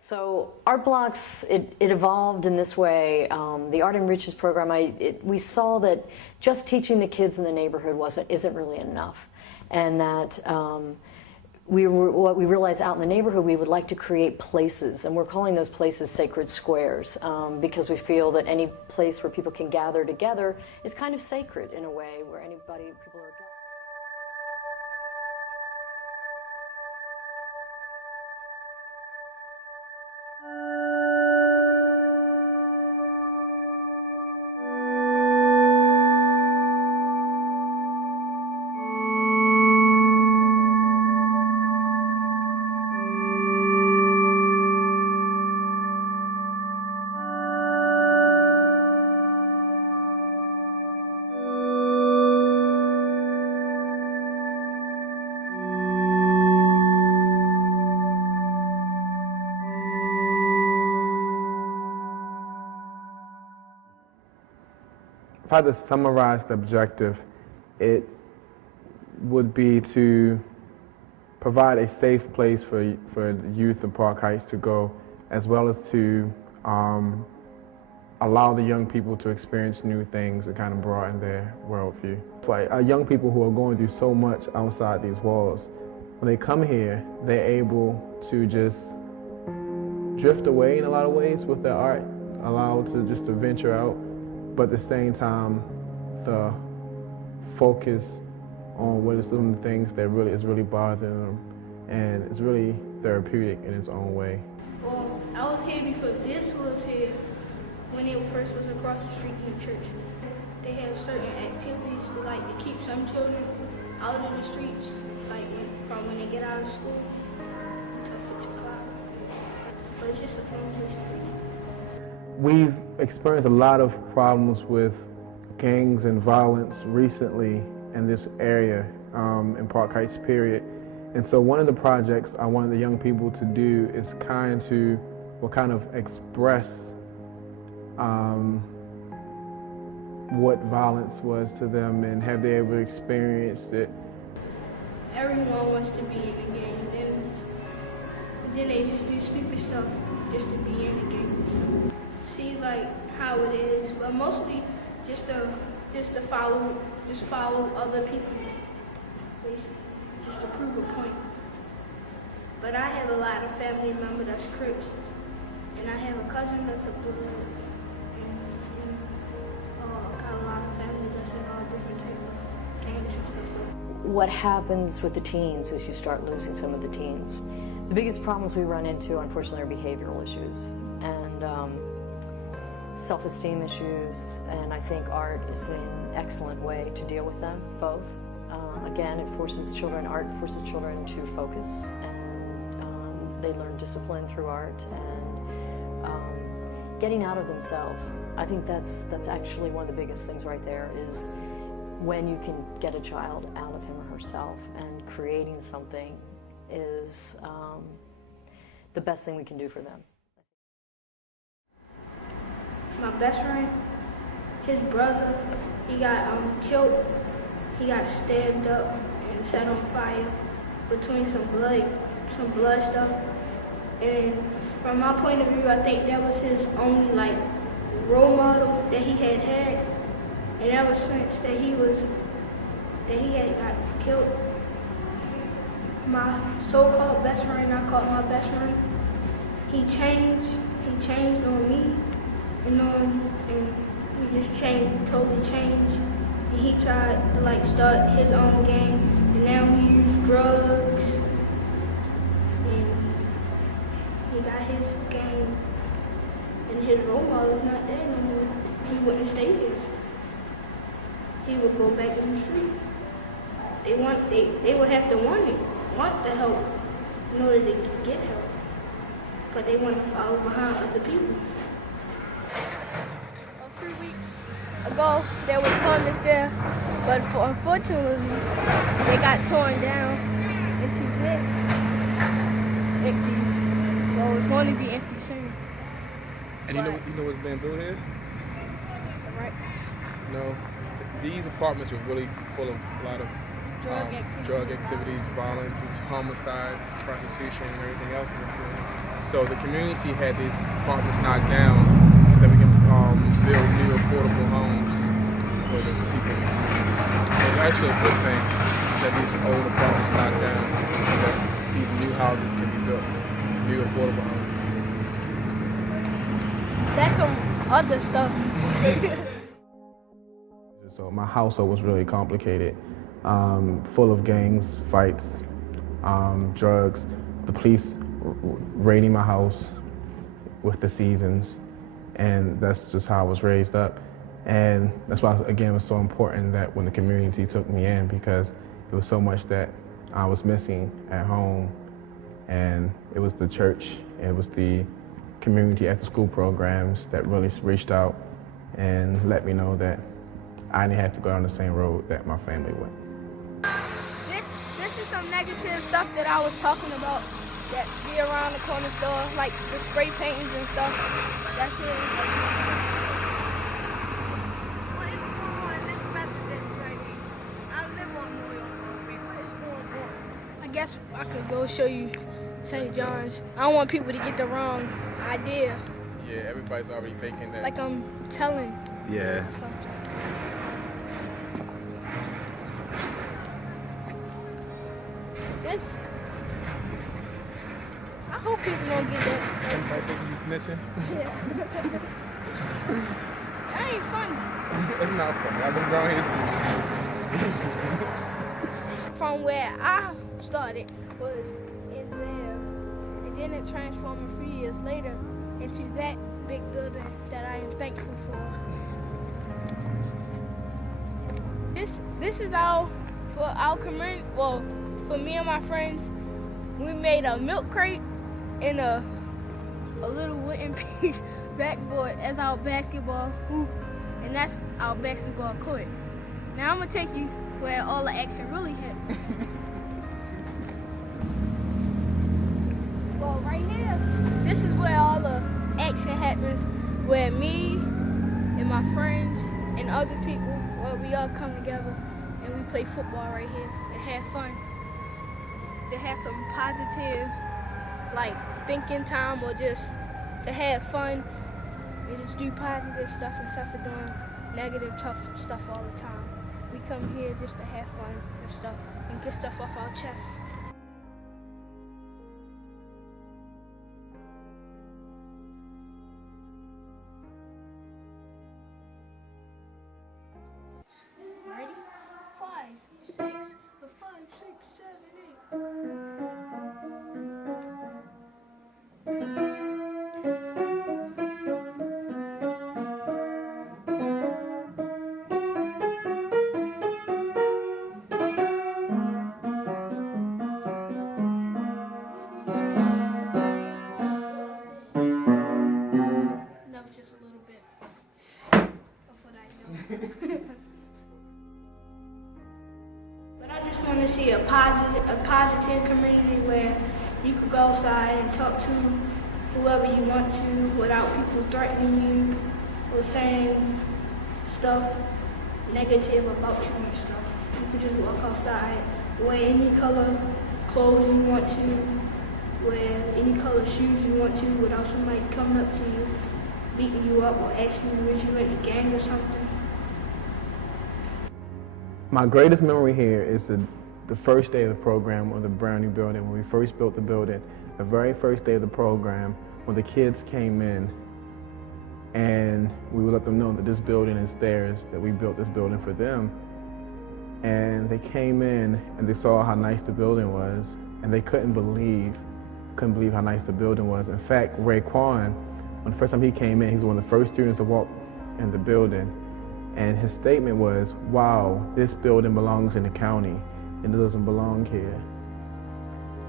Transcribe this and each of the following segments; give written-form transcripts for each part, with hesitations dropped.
So Art Blocks, it evolved in this way. The Art Enriches program, we saw that just teaching the kids in the neighborhood isn't really enough, and that what we realized out in the neighborhood, we would like to create places, and we're calling those places sacred squares, because we feel that any place where people can gather together is kind of sacred in a way, where people are. If I had to summarize the objective, it would be to provide a safe place for youth in Park Heights to go, as well as to allow the young people to experience new things and kind of broaden their worldview. For young people who are going through so much outside these walls, when they come here, they're able to just drift away in a lot of ways with their art, allowed to just to venture out, but at the same time, the focus on what is some of the things that is really bothering them, and it's really therapeutic in its own way. Well, I was here before this was here, when it first was across the street from the church. They have certain activities to keep some children out in the streets, from when they get out of school until 6 o'clock. But it's just a fun place to be. We've experienced a lot of problems with gangs and violence recently in this area, in Park Heights, period. And so one of the projects I wanted the young people to do is kind of express what violence was to them, and have they ever experienced it. Everyone wants to be in a gang, then they just do stupid stuff just to be in a gang and stuff. See how it is, but mostly just to follow other people, basically, just to prove a point. But I have a lot of family members that's Crips, and I have a cousin that's a Blood, and got a lot of family that's in all different type of gangs and stuff. So. What happens with the teens is you start losing some of the teens. The biggest problems we run into, unfortunately, are behavioral issues and self-esteem issues, and I think art is an excellent way to deal with them, both. Again, art forces children to focus, and they learn discipline through art, and getting out of themselves. I think that's actually one of the biggest things right there, is when you can get a child out of him or herself, and creating something is the best thing we can do for them. My best friend, his brother, he got killed. He got stabbed up and set on fire between some blood stuff. And from my point of view, I think that was his only role model that he had. And ever since that he had got killed, my so-called best friend, I called my best friend, he changed on me. And he just totally changed. And he tried to start his own gang, and now he uses drugs. And he got his gang, and his role model's not there no more. He wouldn't stay here. He would go back in the street. They would have to want the help in order to get help. But they want to follow behind other people. A few weeks ago, there was convicts there, but unfortunately, they got torn down into this. Empty. Well, it's going to be empty soon. And you know what's being built here? Right. No. These apartments were really full of a lot of drug activities, violence, homicides, prostitution, and everything else. So the community had these apartments knocked down so that we can build new affordable homes for the people in the community. So it's actually a good thing that these old apartments knocked down so that these new houses can be built, new affordable homes. That's some other stuff. So my household was really complicated, full of gangs, fights, drugs, the police raiding my house with the seasons, and that's just how I was raised up. And that's why, again, it was so important that when the community took me in, because there was so much that I was missing at home, and it was the church, it was the community after-school programs that really reached out and let me know that I didn't have to go down the same road that my family went. This is some negative stuff that I was talking about that be around the corner store, like the spray paintings and stuff. That's it. What is going on in this residence right here? I live on New York Road. What is going on? I guess I could go show you St. John's. I don't want people to get the wrong idea, Yeah, everybody's already thinking that. like I'm telling Yeah. something. This, I hope people don't get that. Everybody thinking you snitching? That ain't funny. It's not funny. I've been around here too. From where I started was in there, and then it transformed 3 years later into that big building that I am thankful for. This is for our community. Well, for me and my friends, we made a milk crate and a little wooden piece backboard as our basketball hoop, and that's our basketball court. Now I'm gonna take you where all the action really happened. Well, right here, this is where all the action happens, where me and my friends and other people, where we all come together and we play football right here and have fun. To have some positive, like, thinking time, or just to have fun and just do positive stuff instead of doing negative, tough stuff all the time. We come here just to have fun and stuff and get stuff off our chests. Ready? 5, 6, 5, 6, 7, 8. That was just a little bit of what I know. But I just want to see a positive community where you could go outside and talk to whoever you want to without people threatening you or saying stuff negative about you and stuff. You could just walk outside, wear any color clothes you want to, wear any color shoes you want to without somebody coming up to you, beating you up or asking you if you're in a gang or something. My greatest memory here is the first day of the program on the brand new building. When we first built the building, the very first day of the program, when the kids came in and we would let them know that this building is theirs, that we built this building for them. And they came in and they saw how nice the building was, and they couldn't believe how nice the building was. In fact, Raekwon, when the first time he came in, he was one of the first students to walk in the building. And his statement was, wow, this building belongs in the county and it doesn't belong here.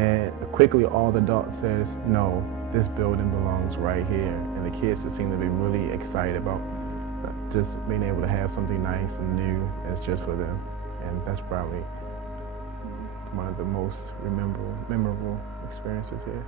And quickly all the adults says, no, this building belongs right here. And the kids just seem to be really excited about just being able to have something nice and new that's just for them. And that's probably one of the most memorable experiences here.